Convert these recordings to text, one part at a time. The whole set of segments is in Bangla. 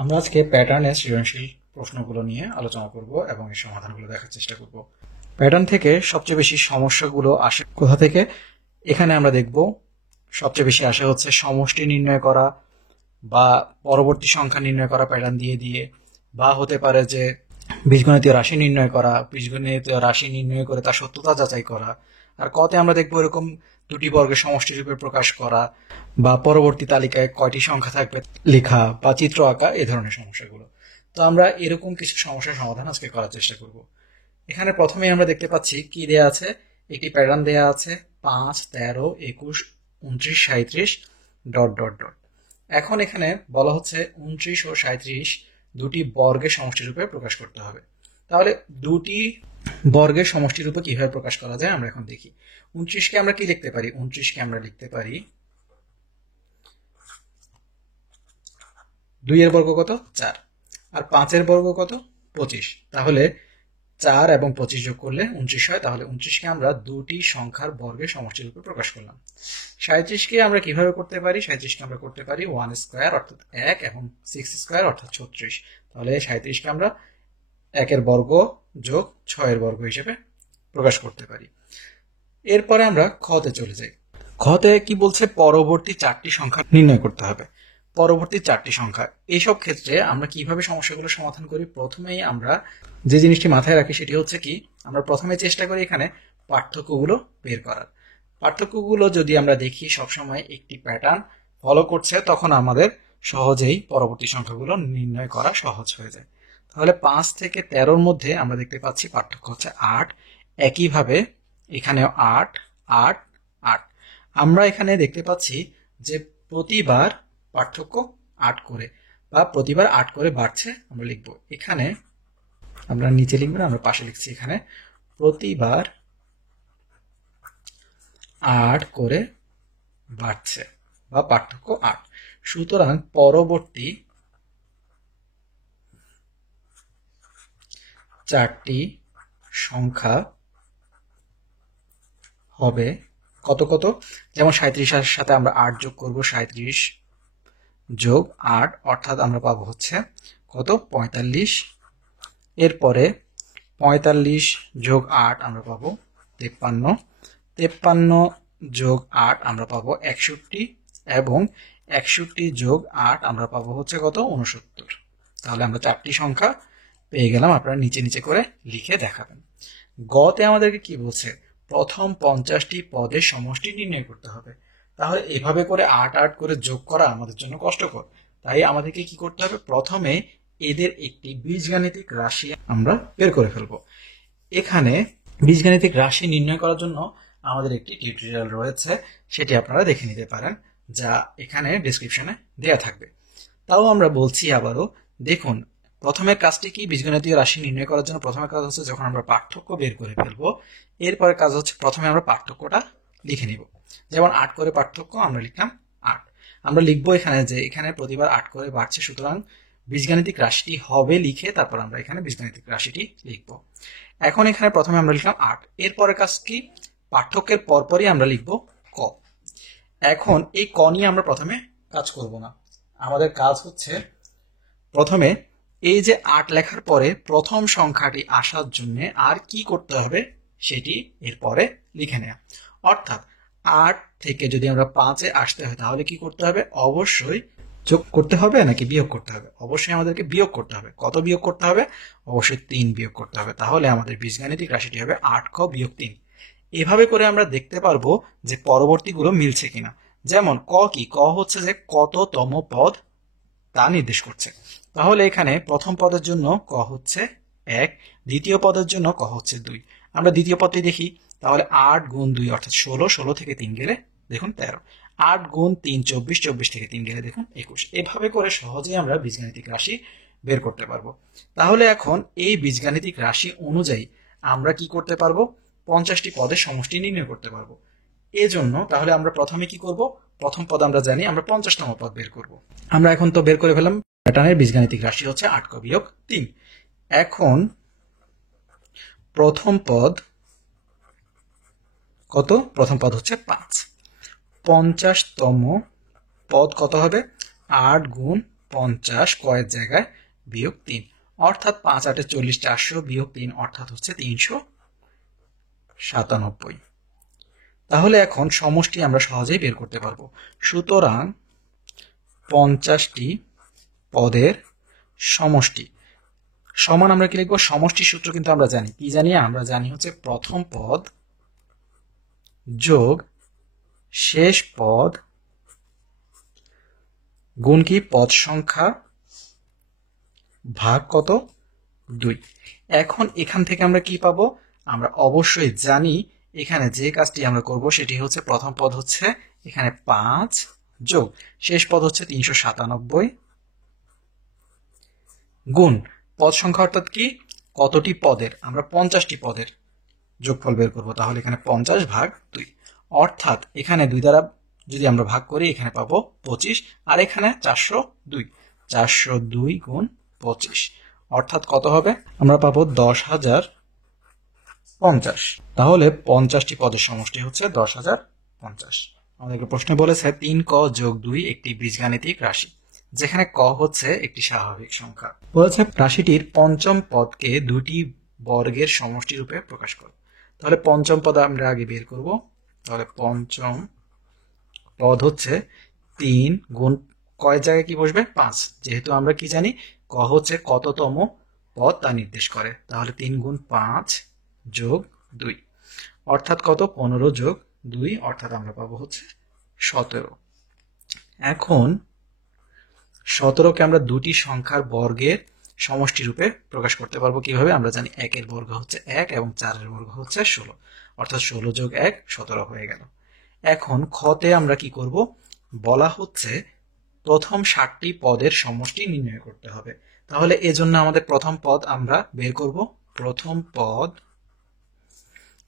আমরা আজকে প্যাটার্নের সৃজনশীল প্রশ্নগুলো নিয়ে আলোচনা করব এবং এর সমাধানগুলো দেখার চেষ্টা করব। প্যাটার্ন থেকে সবচেয়ে বেশি সমস্যাগুলো আসে কোথা থেকে? এখানে আমরা দেখব সবচেয়ে বেশি আসে হচ্ছে সমষ্টি নির্ণয় করা বা পরবর্তী সংখ্যা নির্ণয় করা প্যাটার্ন দিয়ে দিয়ে, বা হতে পারে যে বীজগণিতীয় রাশি নির্ণয় করা, বীজগণিতীয় রাশি নির্ণয় করে তার সত্যতা যাচাই করা। আর কতে আমরা দেখবো এরকম দুটি বর্গের সমষ্টি রূপে প্রকাশ করা বা পরবর্তী তালিকায় কয়টি সংখ্যা থাকবে লেখা বা চিত্র আঁকা, এই ধরনের সমস্যাগুলো। তো আমরা এরকম কিছু সমস্যার সমাধান আজকে করার চেষ্টা করব। এখানে প্রথমে আমরা দেখতে পাচ্ছি কি দেয়া আছে, একটি প্যাটার্ন দেয়া আছে 5, 13, 21, 29, 37 ... এখন এখানে বলা হচ্ছে 29 ও 37 দুটি বর্গের সমষ্টি রূপে প্রকাশ করতে হবে। তাহলে দুটি বর্গের সমষ্টি রূপে কিভাবে প্রকাশ করা যায় আমরা এখন দেখি। 29 কে আমরা কি লিখতে পারি? 29 কে আমরা লিখতে পারি 2 এর বর্গ কত? 4, আর 5 এর বর্গ কত? 25। তাহলে 4 এবং 25 যোগ করলে 29 হয়। তাহলে 29 কে আমরা দুটি সংখ্যার বর্গের সমষ্টি রূপে প্রকাশ করলাম। 37 কে আমরা কিভাবে করতে পারি? 37 কে আমরা করতে পারি 1 স্কয়ার অর্থাৎ 1 এবং 6 স্কয়ার অর্থাৎ 36। তাহলে 37 কে আমরা 1 এর বর্গ যোগ 6 এর বর্গ হিসেবে প্রকাশ করতে পারি। এরপরে আমরা খতে চলে যাই। খতে কি বলছে? পরবর্তী 4টি সংখ্যা নির্ণয় করতে হবে। পরবর্তী 4টি সংখ্যা, এইসব ক্ষেত্রে আমরা কিভাবে সমস্যাগুলো সমাধান করি? প্রথমেই আমরা যে জিনিসটি মাথায় রাখি সেটি হচ্ছে কি, আমরা প্রথমে চেষ্টা করি এখানে পার্থক্যগুলো বের করার। পার্থক্যগুলো যদি আমরা দেখি সবসময় একটি প্যাটার্ন ফলো করছে, তখন আমাদের সহজেই পরবর্তী সংখ্যাগুলো নির্ণয় করা সহজ হয়ে যায়। তাহলে 5 থেকে 13-র মধ্যে আমরা দেখতে পাচ্ছি পার্থক্য হচ্ছে 8। একইভাবে এখানেও 8, 8, 8। আমরা এখানে দেখতে পাচ্ছি যে প্রতিবার পার্থক্য 8 করে বা প্রতিবার 8 করে বাড়ছে। আমরা লিখব এখানে, আমরা নিচে লিখব না, আমরা পাশে লিখছি এখানে প্রতিবার 8 করে বাড়ছে বা পার্থক্য 8। সুতরাং পরবর্তী 4টি সংখ্যা হবে কত কত? যেমন 37 এর সাথে আমরা 8 যোগ করব, 37 যোগ 8 অর্থাৎ আমরা পাবো হচ্ছে কত? 45। এরপরে 45 যোগ 8 আমরা পাবো 53, 53 যোগ 8 আমরা পাবো 61, এবং 61 যোগ 8 আমরা পাবো হচ্ছে কত? 69। তাহলে আমরা 4টি সংখ্যা পেয়ে গেলাম। আপনারা নিচে নিচে করে লিখে দেখাবেন। গতে আমাদেরকে কি বলছে? প্রথম 50টি পদের সমষ্টি নির্ণয় করতে হবে। তাহলে এভাবে করে 8 8 করে যোগ করা আমাদের জন্য কষ্টকর। তাই আমাদেরকে কি করতে হবে? প্রথমে এদের একটি বীজগাণিতিক রাশি আমরা বের করে ফেলবো। এখানে বীজগাণিতিক রাশি নির্ণয় করার জন্য আমাদের একটি টিউটোরিয়াল রয়েছে, সেটি আপনারা দেখে নিতে পারেন, যা এখানে ডেসক্রিপশনে দেয়া থাকবে। তাও আমরা বলছি আবারও, দেখুন প্রথমের কাজটি কি? বীজগণিতীয় রাশি নির্ণয় করার জন্য প্রথমের কাজ হচ্ছে যখন আমরা পার্থক্য বের করে ফেলবো, এরপরে কাজ হচ্ছে প্রথমে আমরা পার্থক্যটা লিখে নিব। যেমন 8 করে পার্থক্য আমরা লিখলাম 8। আমরা লিখবো এখানে যে এখানে প্রতিবার 8 করে বাড়ছে, সুতরাং বীজগাণিতিক রাশিটি হবে লিখে তারপর আমরা এখানে বীজগাণিতিক রাশিটি লিখবো। এখন এখানে প্রথমে আমরা লিখলাম 8। এরপরে কাজ কি? পার্থক্যের পরপরই আমরা লিখবো ক। এখন এই ক নিয়ে আমরা প্রথমে কাজ করব না, আমাদের কাজ হচ্ছে প্রথমে এই যে 8 লেখার পরে প্রথম সংখ্যাটি আসার জন্য আর কি করতে হবে সেটি এরপরে লিখে নেওয়া। অর্থাৎ 8 থেকে যদি আমরা 5-এ আসতে হয় তাহলে কি করতে হবে? অবশ্যই যোগ করতে হবে নাকি বিয়োগ করতে হবে? অবশ্যই আমাদেরকে বিয়োগ করতে হবে। কত বিয়োগ করতে হবে? অবশ্যই 3 বিয়োগ করতে হবে। তাহলে আমাদের বীজগাণিতিক রাশিটি হবে 8ক বিয়োগ 3। এভাবে করে আমরা দেখতে পারবো যে পরবর্তীগুলো মিলছে কিনা। যেমন ক কি? ক হচ্ছে যে কততম পদ তা নির্দেশ করছে। তাহলে এখানে প্রথম পদের জন্য ক হচ্ছে 1, দ্বিতীয় পদের জন্য ক হচ্ছে 2। আমরা দ্বিতীয় পদটি দেখি। তাহলে 8 গুণ 2 অর্থাৎ 16, 16 থেকে 3 গেলে দেখুন 13, 8 গুণ 3 24, 24 থেকে 3 গেলে দেখুন 21। এভাবে করে সহজেই আমরা বীজগাণিতিক রাশি বের করতে পারবো। তাহলে এখন এই বীজগাণিতিক রাশি অনুযায়ী আমরা কি করতে পারবো? 50টি পদের সমষ্টি নির্ণয় করতে পারবো। এজন্য তাহলে আমরা প্রথমে কি করব? প্রথম পদ আমরা জানি, আমরা 50তম পদ বের করব। আমরা এখন তো বের করে ফেললাম, প্যাটার্নের বীজগাণিতিক রাশি হচ্ছে 8ক বিয়োগ 3। এখন প্রথম পদ কত? প্রথম পদ হচ্ছে 5। 50তম পদ কত হবে? 8 গুণ 50 কয়ের জায়গায় বিয়োগ 3, অর্থাৎ 5 8 40 400 বিয়োগ 3 অর্থাৎ হচ্ছে 397। তাহলে এখন সমষ্টি আমরা সহজেই বের করতে পারবো। সুতরাং 50টি পদের সমষ্টি সমান আমরা কি লিখবো? সমষ্টি সূত্র কিন্তু আমরা জানি, কি জানি? আমরা জানি হচ্ছে প্রথম পদ যোগ শেষ পদ গুণ কি পদ সংখ্যা ভাগ কত? 2। এখন এখান থেকে আমরা কি পাবো? আমরা অবশ্যই জানি এখানে যে কাজটি আমরা করব সেটি হচ্ছে প্রথম পদ হচ্ছে এখানে 5 যোগ শেষ পদ হচ্ছে 397 গুণ পদ সংখ্যা অর্থাৎ কি কতটি পদের? আমরা 50টি পদের যোগফল বের করব। তাহলে এখানে 50 ভাগ 2, অর্থাৎ এখানে 2 দ্বারা যদি আমরা ভাগ করি এখানে পাবো 25, আর এখানে 402 গুণ 25 অর্থাৎ কত হবে? আমরা পাবো 10,050। তাহলে 50টি পদের সমষ্টি হচ্ছে 10,050। আমাদেরকে প্রশ্নে বলেছে 3 ক যোগ 2 একটি বীজগাণিতিক রাশি, যেখানে ক হচ্ছে একটি স্বাভাবিক সংখ্যা। বলেছে রাশিটির পঞ্চম পদকে দুটি বর্গের সমষ্টি রূপে প্রকাশ করো। তাহলে পঞ্চম পদ আমরা আগে বের করব। তাহলে পঞ্চম পদ হচ্ছে 3 গুণ কয় জায়গায় কি বসবে? 5। যেহেতু আমরা কি জানি ক হচ্ছে কততম পদ তা নির্দেশ করে, তাহলে 3 গুণ 5 যোগ 2 অর্থাৎ কত? 15 যোগ 2 অর্থাৎ আমরা পাবো হচ্ছে 17। এখন 17কে আমরা দুটি সংখ্যার বর্গের সমষ্টি রূপে প্রকাশ করতে পারবো কিভাবে? আমরা জানি 1 এর বর্গ হচ্ছে 1 এবং 4 এর বর্গ হচ্ছে 16, অর্থাৎ 16 যোগ 1 17 হয়ে গেল। এখন খতে আমরা কি করব? বলা হচ্ছে প্রথম 60টি পদের সমষ্টি নির্ণয় করতে হবে। তাহলে এজন্য আমাদের প্রথম পদ আমরা বের করব। প্রথম পদ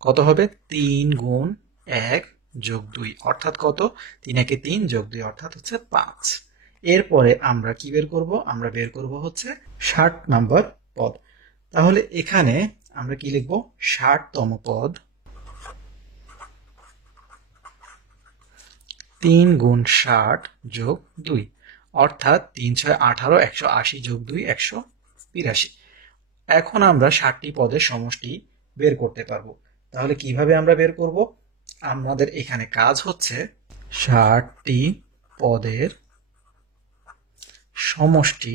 কত হবে? 3 গুণ 1 যোগ 2 অর্থাৎ কত? 3 একে 3 যোগ 2 অর্থাৎ হচ্ছে 5। এরপরে আমরা কি বের করব? আমরা বের করব হচ্ছে 60 নম্বর পদ। তাহলে এখানে আমরা কি লিখব? 60তম পদ 3 গুণ 60 যোগ 2 অর্থাৎ 3 6 18 180 যোগ 2 182। এখন আমরা 60টি পদের সমষ্টি বের করতে পারবো। তাহলে কিভাবে আমরা বের করব? আমাদের এখানে কাজ হচ্ছে 60টি পদের সমষ্টি।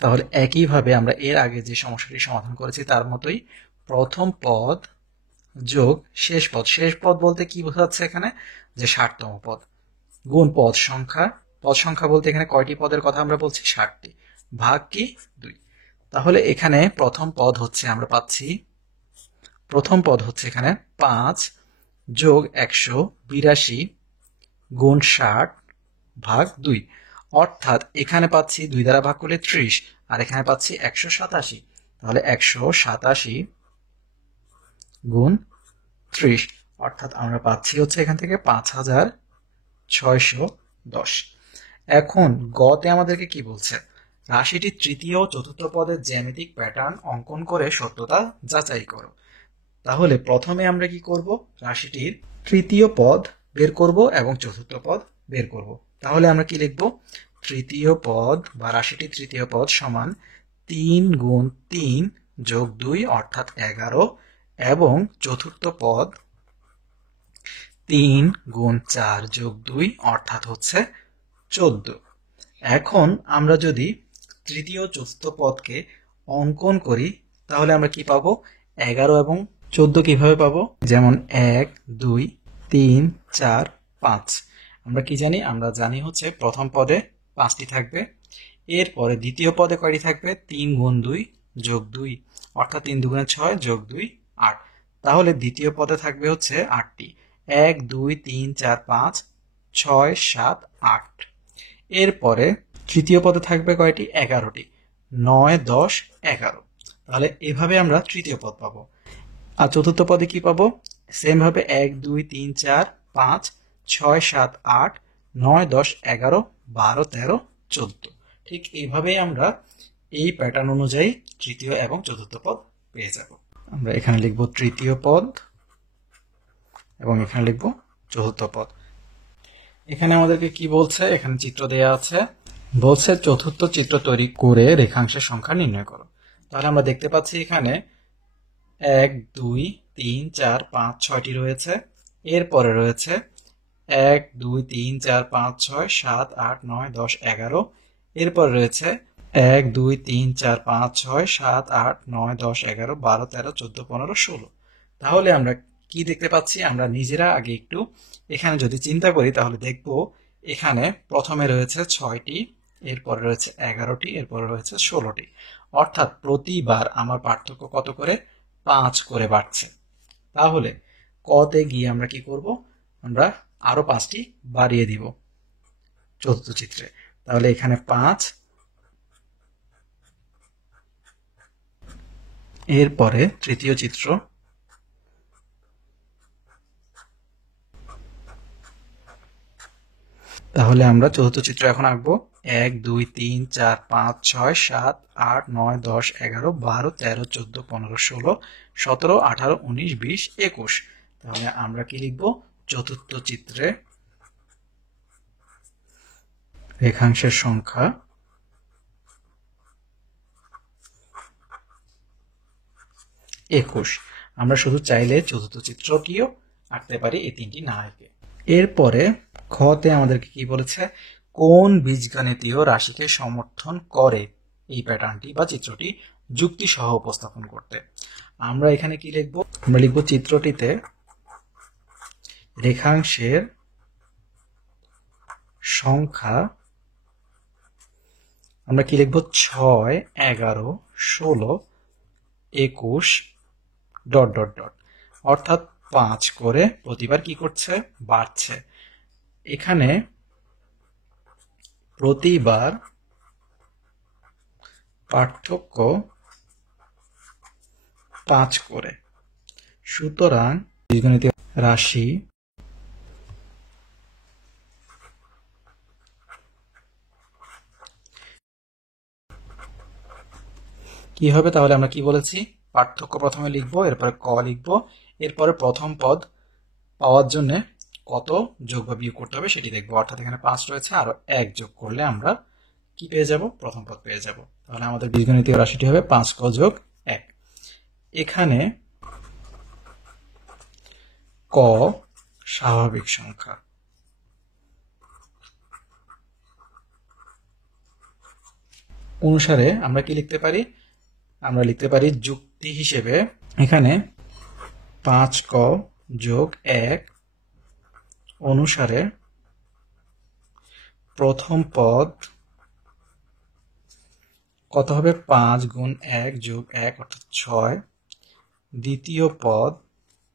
তাহলে একইভাবে আমরা এর আগে যে সমস্যাটি সমাধান করেছি তার মতোই প্রথম পদ যোগ শেষ পদ। শেষ পদ বলতে কি বোঝাচ্ছে এখানে? যে 60তম পদ গুণ পদ সংখ্যা। পদ সংখ্যা বলতে এখানে কয়টি পদের কথা আমরা বলছি? 60টি, ভাগ কি 2। তাহলে এখানে প্রথম পদ হচ্ছে আমরা পাচ্ছি, প্রথম পদ হচ্ছে এখানে 5 যোগ 182 গুণ 60 ভাগ 2 অর্থাৎ এখানে পাচ্ছি 2 দ্বারা ভাগ করলে 30, আর এখানে পাচ্ছি 187। তাহলে 187 গুণ 30 অর্থাৎ আমরা পাচ্ছি হচ্ছে এখান থেকে 5610। এখন গতে আমাদেরকে কি বলছে? রাশিটির তৃতীয় ও চতুর্থ পদের জ্যামিতিক প্যাটার্ন অঙ্কন করে সত্যতা যাচাই করো। তাহলে প্রথমে আমরা কি করব? রাশিটির তৃতীয় পদ বের করব এবং চতুর্থ পদ বের করব। তাহলে আমরা কি লিখব? তৃতীয় পদ বা রাশিটির তৃতীয় পদ সমান 3 গুণ 3 যোগ 2 অর্থাৎ 11 এবং চতুর্থ পদ 3 গুণ 4 যোগ 2 অর্থাৎ হচ্ছে 14। এখন আমরা যদি তৃতীয় চতুর্থ পদকে অঙ্কন করি তাহলে আমরা কি পাবো? 11 এবং 14 কিভাবে পাবো? যেমন 1 2 3 4 5। আমরা কি জানি? আমরা জানি হচ্ছে প্রথম পদে 5টি থাকবে, এরপরে দ্বিতীয় পদে কয়টি থাকবে? 3 গুণ 2 যোগ 2 অর্থাৎ 3 দুগুণে 6 যোগ 2 8। তাহলে দ্বিতীয় পদে থাকবে হচ্ছে 8টি, 1 2 3 4 5 6 7 8। এরপরে তৃতীয় পদে থাকবে কয়টি? 11টি, 9 10 11। তাহলে এভাবে আমরা তৃতীয় পদ পাবো। আর চতুর্থ পদে কি পাবো? সেম ভাবে 1 2 3 4 5 6 7 8 9 10 11 12 13 14। ঠিক এইভাবেই আমরা এই প্যাটার্ন অনুযায়ী তৃতীয় এবং চতুর্থ পদ পেয়ে যাব। আমরা এখানে লিখব তৃতীয় পদ এবং এখানে লিখব চতুর্থ পদ। এখানে আমাদেরকে কি বলছে? এখানে চিত্র দেয়া আছে। বলছে চতুর্থ চিত্র তৈরি করে রেখাংশের সংখ্যা নির্ণয় করো। তাহলে আমরা দেখতে পাচ্ছি এখানে 1 2 3 4 5 6টি রয়েছে। এরপরে রয়েছে 1 2 3 4 5 6 7 8 9 10 11। এরপর রয়েছে 1 2 3 4 5 6 7 8 9 10 11 12 13 14 15 16। তাহলে আমরা কি দেখতে পাচ্ছি? আমরা নিজেরা আগে একটু এখানে যদি চিন্তা করি তাহলে দেখব এখানে প্রথমে রয়েছে 6টি, এরপরে রয়েছে 11টি, এরপরে রয়েছে 16টি। অর্থাৎ প্রতিবার আমার পার্থক্য কত করে? 5 করে বাড়ছে। তাহলে কতে গিয়ে আমরা কি করব? আমরা আরো 5টি বাড়িয়ে দিব চতুর্থ চিত্রে। তাহলে এখানে 5, এরপরে তৃতীয় চিত্র, তাহলে আমরা চতুর্থ চিত্র এখন আঁকবো। 1 2 3 4 5 6 7 8 9 10 11 12 13 14 15 16 17 18 19 20 21। তাহলে আমরা কি লিখবো? চতুর্থ চিত্রে রেখাংশের সংখ্যা 21। আমরা শুধু চাইলে চতুর্থ চিত্রটিও আঁকতে পারি এই তিনটি না এঁকে। এরপরে খতে আমাদেরকে কি বলেছে? কোন বীজগণিতীয় রাশিকে সমর্থন করে এই প্যাটার্নটি বা চিত্রটি যুক্তি সহ উপস্থাপন করতে। আমরা এখানে কি লিখব? আমরা লিখব চিত্রটিতে রেখাংশের সংখ্যা, আমরা কি লিখব? 6 11 16 21 ... অর্থাৎ 5 করে প্রতিবার কি করছে? বাড়ছে। এখানে প্রতিবার পার্থক্য 5 করে। সুতরাং বীজগণিতীয় রাশি কি হবে? তাহলে আমরা কি বলেছি? পার্থক্য প্রথমে লিখবো, এরপরে ক লিখবো, এরপরে প্রথম পদ পাওয়ার জন্য কত যোগ বা বিয়োগ করতে হবে সেটি দেখবো। অর্থাৎ এখানে 5 রয়েছে, আরো 1 যোগ করলে আমরা কি পেয়ে যাব? প্রথম পদ পেয়ে যাব। তাহলে আমাদের বীজগণিতীয় রাশিটি হবে 5ক যোগ 1। এখানে ক স্বাভাবিক সংখ্যা, অনুসারে আমরা কি লিখতে পারি? আমরা লিখতে পারি যুক্তি হিসেবে এখানে 5ক যোগ 1 অনুসারে প্রথম পদ কত হবে? 5 গুণ 1 যোগ 1 অর্থাৎ 6। দ্বিতীয় পদ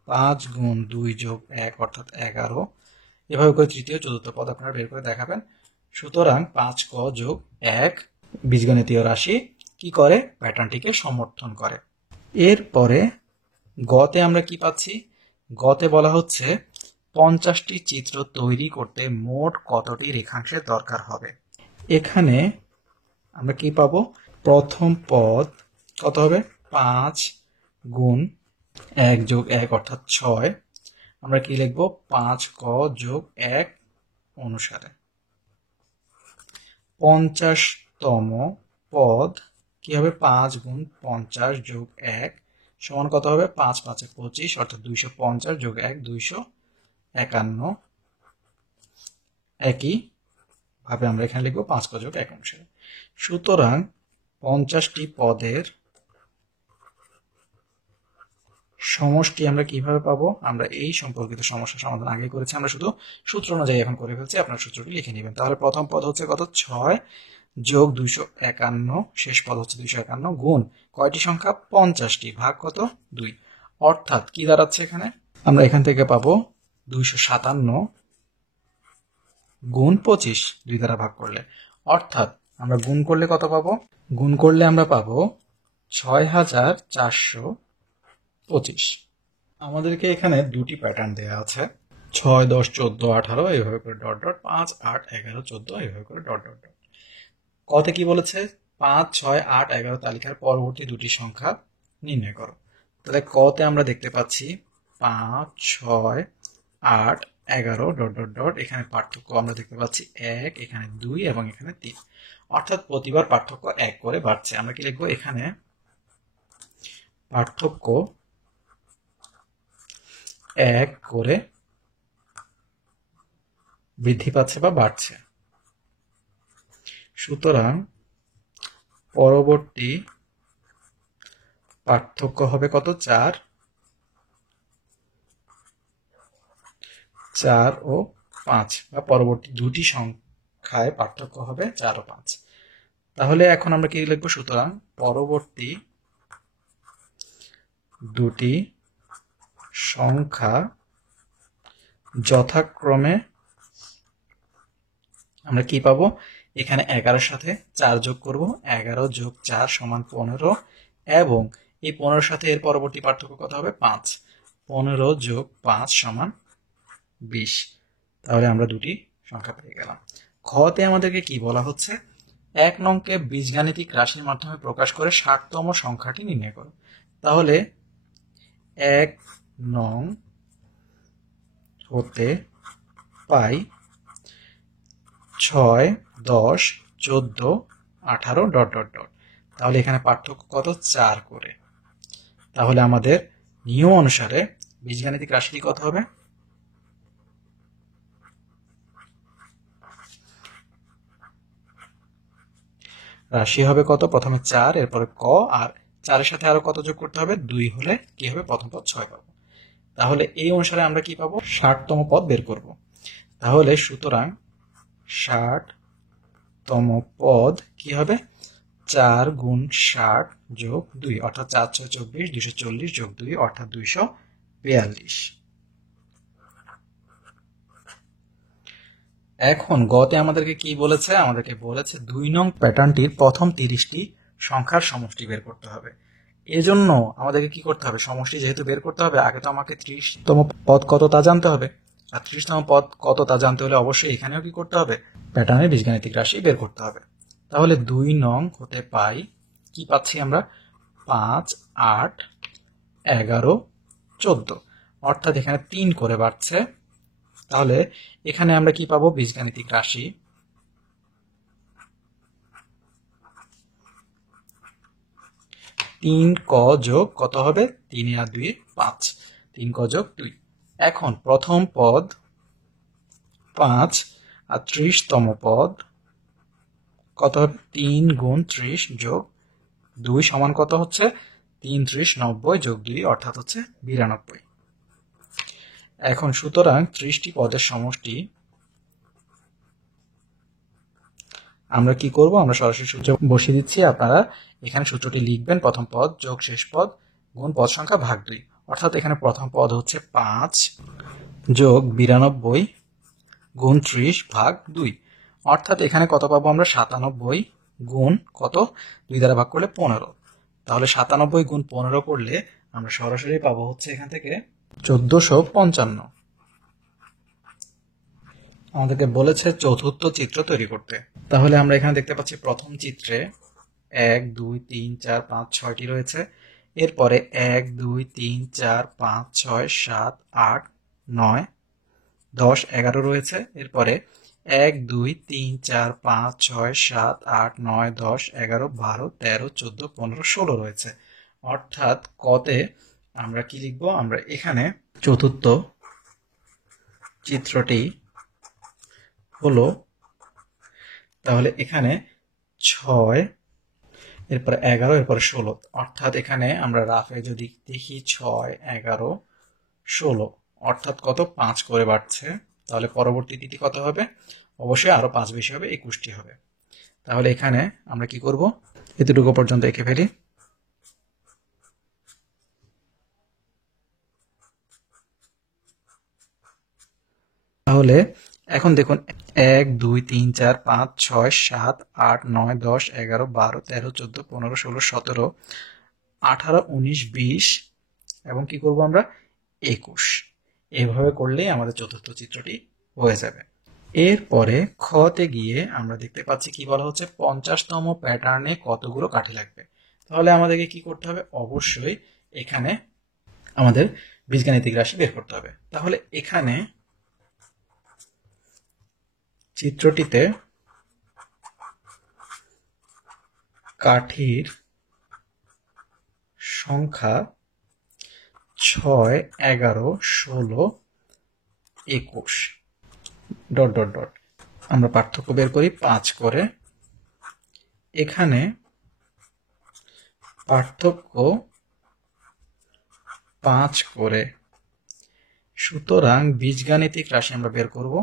5 গুণ 2 যোগ 1 অর্থাৎ 11। এভাবে করে তৃতীয় চতুর্থ পদ আপনারা বের করে দেখাবেন। সুতরাং 5ক যোগ 1 বীজগণিতীয় রাশি কি করে? প্যাটার্নটিকে সমর্থন করে। এরপরে গতে আমরা কি পাচ্ছি? গতে বলা হচ্ছে 50টি চিত্র তৈরি করতে মোট কতটি রেখাংশের দরকার হবে। এখানে আমরা কি পাবো? প্রথম পদ কত হবে? 5 গুণ 1 যোগ 1 অর্থাৎ 6। আমরা কি লিখবো? 5ক যোগ 1 অনুসারে 50তম পদ কি হবে? 5 গুণ 50 যোগ 1 সমান কত হবে? 5 5 25 অর্থাৎ 250 যোগ 1 251। একই ভাবে আমরা এখানে লিখবো 5ক যোগ 1 অনুসারে। সুতরাং 50টি পদের সমষ্টি আমরা কিভাবে পাবো? আমরা এই সম্পর্কিত সমস্যা সমাধান আগে করেছি, আমরা শুধু সূত্র অনুযায়ী এখন করে ফেলছি। আপনার সূত্রটি লিখে নেবেন। তাহলে প্রথম পদ হচ্ছে কত? 6 যোগ 251, শেষ পদ হচ্ছে 251 গুণ কয়টি সংখ্যা? 50টি, ভাগ কত? 2। অর্থাৎ কি দাঁড়াচ্ছে এখানে? আমরা এখান থেকে পাবো 257 গুণ 25 2 দ্বারা ভাগ করলে। অর্থাৎ আমরা গুণ করলে কত পাবো? গুণ করলে আমরা পাবো 6425। আমাদেরকে এখানে দুটি প্যাটার্ন দেওয়া আছে, 6 10 14 18 এইভাবে করে ডট ডট, 5 8 11 14 এইভাবে করে ডট ডট ডট। কতে কি বলেছে? 5 6 8 11 তালিকার পরবর্তী দুটি সংখ্যা নির্ণয় করো। তাহলে কতে আমরা দেখতে পাচ্ছি 5 6 8 11 ডট ডট ডট, এখানে পার্থক্য আমরা দেখতে পাচ্ছি 1, এখানে 2 এবং এখানে 3, অর্থাৎ প্রতিবার পার্থক্য 1 করে বাড়ছে। আমরা কি লিখবো এখানে পার্থক্য 1 করে বৃদ্ধি পাচ্ছে বা বাড়ছে। সুতরাং পরবর্তী পার্থক্য হবে কত? 4 ও 5, বা পরবর্তী দুটি সংখ্যায় পার্থক্য হবে 4 ও 5। তাহলে এখন আমরা কি লিখবো? সুতরাং পরবর্তী দুটি সংখ্যা যথাক্রমে আমরা কি পাবো? এখানে 11 সাথে 4 যোগ করব, 11 যোগ 4 সমান 15, এবং এই 15 সাথে এর পরবর্তী পার্থক্য কত হবে? 5। 15 যোগ 5 সমান 20। তাহলে আমরা দুটি সংখ্যা পেয়ে গেলাম। খতে আমাদেরকে কি বলা হচ্ছে? 1 নংকে বীজগাণিতিক রাশির মাধ্যমে প্রকাশ করে 60তম সংখ্যাটি নির্ণয় করো। তাহলে 1 নং হতে পাই 6, 10, 14, 18 ডট ডট ডট। তাহলে এখানে পার্থক্য কত? 4 করে। তাহলে আমাদের নিয়ম অনুসারে বীজগাণিতিক রাশিটি কত হবে? রাশি হবে কত? প্রথমে 4, এরপরে ক, আর 4 এর সাথে আরো কত যোগ করতে হবে? 2 হলে কি হবে? প্রথম পদ 6 পাবো। তাহলে এই অনুসারে আমরা কি পাবো? 60তম পদ বের করব। তাহলে সুতরাং 60তম পদ কি হবে? 4 গুণ 60 যোগ 2, অর্থাৎ 4 6 24, 240 যোগ 2 অর্থাৎ 242। এখন গতে আমাদেরকে কি বলেছে? আমাদেরকে বলেছে 2 নং প্যাটার্নটির প্রথম 30টি সংখ্যার সমষ্টি বের করতে হবে। এজন্য আমাদেরকে কি করতে হবে? সমষ্টি যেহেতু বের করতে হবে, আগে তো আমাকে 30তম পদ কত তা জানতে হবে, আর 30তম পদ কত তা জানতে হলে অবশ্যই এখানেও কি করতে হবে? প্যাটার্নের বীজগাণিতিক রাশি বের করতে হবে। তাহলে 2 নং হতে পাই কি পাচ্ছি আমরা? 5, 8, 11, 14, অর্থাৎ এখানে 3 করে বাড়ছে। তাহলে এখানে আমরা কি পাবো? বীজগাণিতিক রাশি 3 ক যোগ কত হবে? 3 আর 2 5, 3 ক যোগ 2। এখন প্রথম পদ 5 আর 30তম পদ কত হবে? 3 গুণ 30 যোগ 2 সমান কত হচ্ছে? 3 30 90 যোগ 2 অর্থাৎ হচ্ছে 92। এখন সুতরাং 30টি পদের সমষ্টি আমরা কি করব? আমরা সরাসরি সূত্র বসিয়ে দিচ্ছি। আপনারা এখানে সূত্রটি লিখবেন, প্রথম পদ যোগ শেষ পদ গুণ পদ সংখ্যা ভাগ 2, অর্থাৎ এখানে প্রথম পদ হচ্ছে 5 যোগ 92 গুণ 30 ভাগ 2, অর্থাৎ এখানে কত পাবো আমরা? 97 গুণ কত? 2 দ্বারা ভাগ করলে 15। তাহলে 97 গুণ 15 করলে আমরা সরাসরি পাবো হচ্ছে এখান থেকে 1455। আমাদেরকে বলেছে চতুর্থ চিত্র তৈরি করতে। তাহলে আমরা এখানে দেখতে পাচ্ছি প্রথম চিত্রে 1 2 3 4 5 6টি রয়েছে। এরপরে 1 2 3 4 5 6 7 8 9 10 11 রয়েছে। এরপরে 1 2 3 4 5 6 7 8 9 10 11 12 13 14 15 16 রয়েছে। অর্থাৎ কতে আমরা কি লিখবো? আমরা এখানে চতুর্থ চিত্রটি হলো, তাহলে এখানে 6, এরপরে 11, এরপরে 16, অর্থাৎ এখানে আমরা রাফে যদি দেখি 6 11 16, অর্থাৎ কত? 5 করে বাড়ছে। তাহলে পরবর্তীটি কত হবে? অবশ্যই আরো 5 বেশি হবে, 21টি হবে। তাহলে এখানে আমরা কি করব? এতটুকু পর্যন্ত এঁকে ফেলি। তাহলে এখন দেখুন 1 2 3 4 5 6 7 8 9 10 11 12 13 14 15 16 17 18 19 20 এবং কি করব আমরা? 21। এইভাবে করলেই আমাদের চতুর্থ চিত্রটি হয়ে যাবে। এরপরে খতে গিয়ে আমরা দেখতে পাচ্ছি কি বলা হচ্ছে? 50তম প্যাটার্নে কতগুলো কাঠি লাগবে। তাহলে আমাদেরকে কি করতে হবে? অবশ্যই এখানে আমাদের বীজগাণিতিক রাশি বের করতে হবে। তাহলে এখানে চিত্রটিতে কাঠির সংখ্যা 6, 11, 16, 21 ... আমরা পার্থক্য বের করি 5 করে। এখানে পার্থক্য 5 করে, সুতরাং বীজগাণিতিক রাশি আমরা বের করব।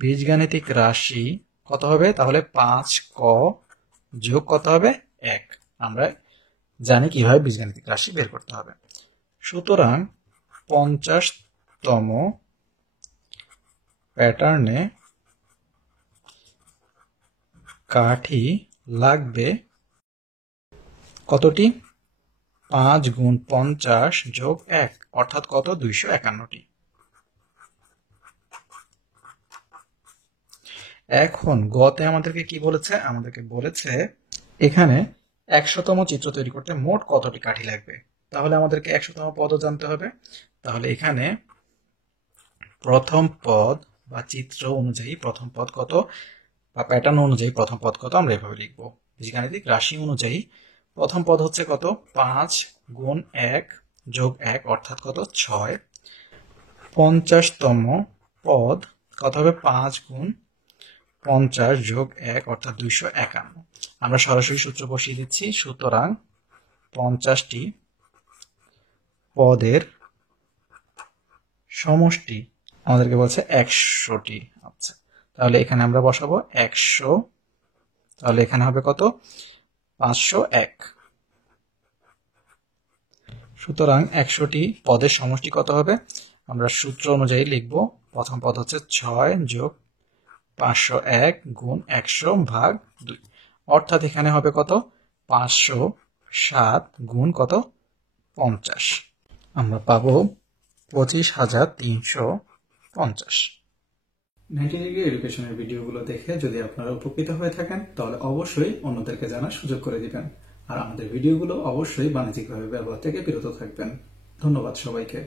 বীজগাণিতিক রাশি কত হবে? তাহলে 5ক যোগ কত হবে? 1। আমরা জানি কিভাবে বীজগাণিতিক রাশি বের করতে হবে। সুতরাং 50তম প্যাটার্নে কাঠি লাগবে কতটি? 5 গুণ 50 যোগ 1 অর্থাৎ কত? 251টি। এখন গতে আমাদেরকে কি বলেছে? আমাদেরকে বলেছে এখানে 100তম চিত্র তৈরি করতে মোট কতটি কাঠি লাগবে। তাহলে আমাদেরকে 100তম পদও জানতে হবে। তাহলে এখানে প্রথম পদ বা চিত্র অনুযায়ী প্রথম পদ কত, বা প্যাটার্ন অনুযায়ী প্রথম পদ কত, আমরা এভাবে লিখব। বীজগাণিতিক রাশি অনুযায়ী প্রথম পদ হচ্ছে কত? 5 গুণ 1 যোগ 1 অর্থাৎ কত? 6। 50তম পদ কত হবে? 5 গুণ 50 যোগ 1 অর্থাৎ 251। আমরা সরাসরি সূত্র বসিয়ে দিচ্ছি। সুতরাং 50টি পদের সমষ্টি আমাদেরকে বলছে 100টি। আচ্ছা, তাহলে এখানে আমরা বসাবো 100। তাহলে এখানে হবে কত? 501। সুতরাং 100টি পদের সমষ্টি কত হবে? আমরা সূত্র অনুযায়ী লিখব। প্রথম পদ হচ্ছে 6 যোগ 501 গুণ 100 ভাগ 2 অর্থাৎ এখানে হবে কত? 507 গুণ কত? 50। আমরা পাবো 25,350। 90 ডিগ্রি এডুকেশনের ভিডিওগুলো দেখে যদি আপনারা উপকৃত হয়ে থাকেন তাহলে অবশ্যই অন্যদেরকে জানার সুযোগ করে দিবেন। আর আমাদের ভিডিওগুলো অবশ্যই বাণিজ্যিকভাবে ব্যবহার থেকে বিরত থাকবেন। ধন্যবাদ সবাইকে।